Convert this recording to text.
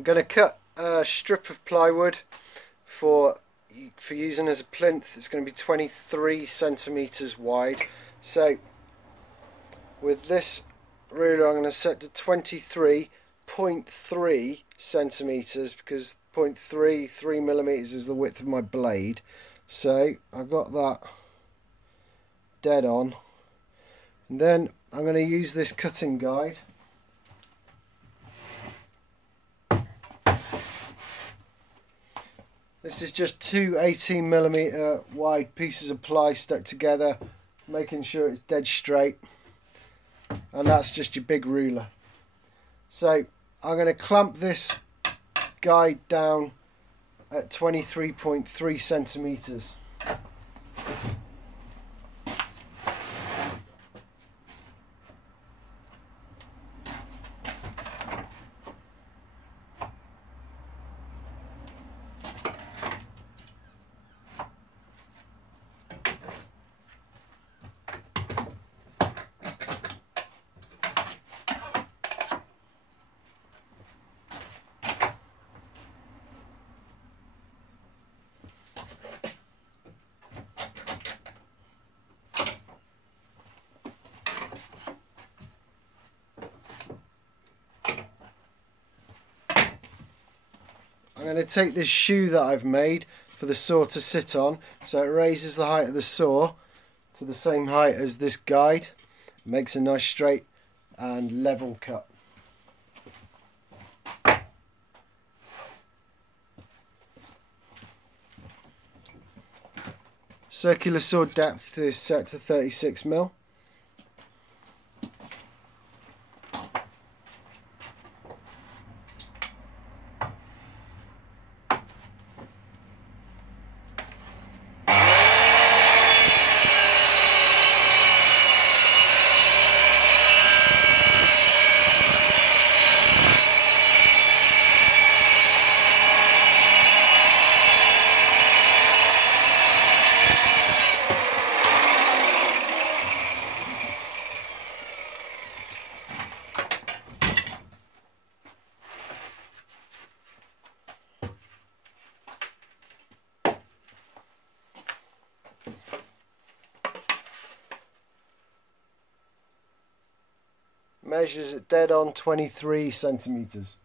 I'm going to cut a strip of plywood for using as a plinth. It's going to be 23 centimeters wide. So with this ruler I'm going to set to 23.3 centimeters because 3 millimeters is the width of my blade. So I got that dead on, and then I'm going to use this cutting guide. This is just two 18mm wide pieces of ply stuck together, making sure it's dead straight, and that's just your big ruler. So I'm going to clamp this guide down at 23.3 centimeters. I'm going to take this shoe that I've made for the saw to sit on, so it raises the height of the saw to the same height as this guide. It makes a nice straight and level cut. Circular saw depth is set to 36mm. Measures it dead on 23 centimeters.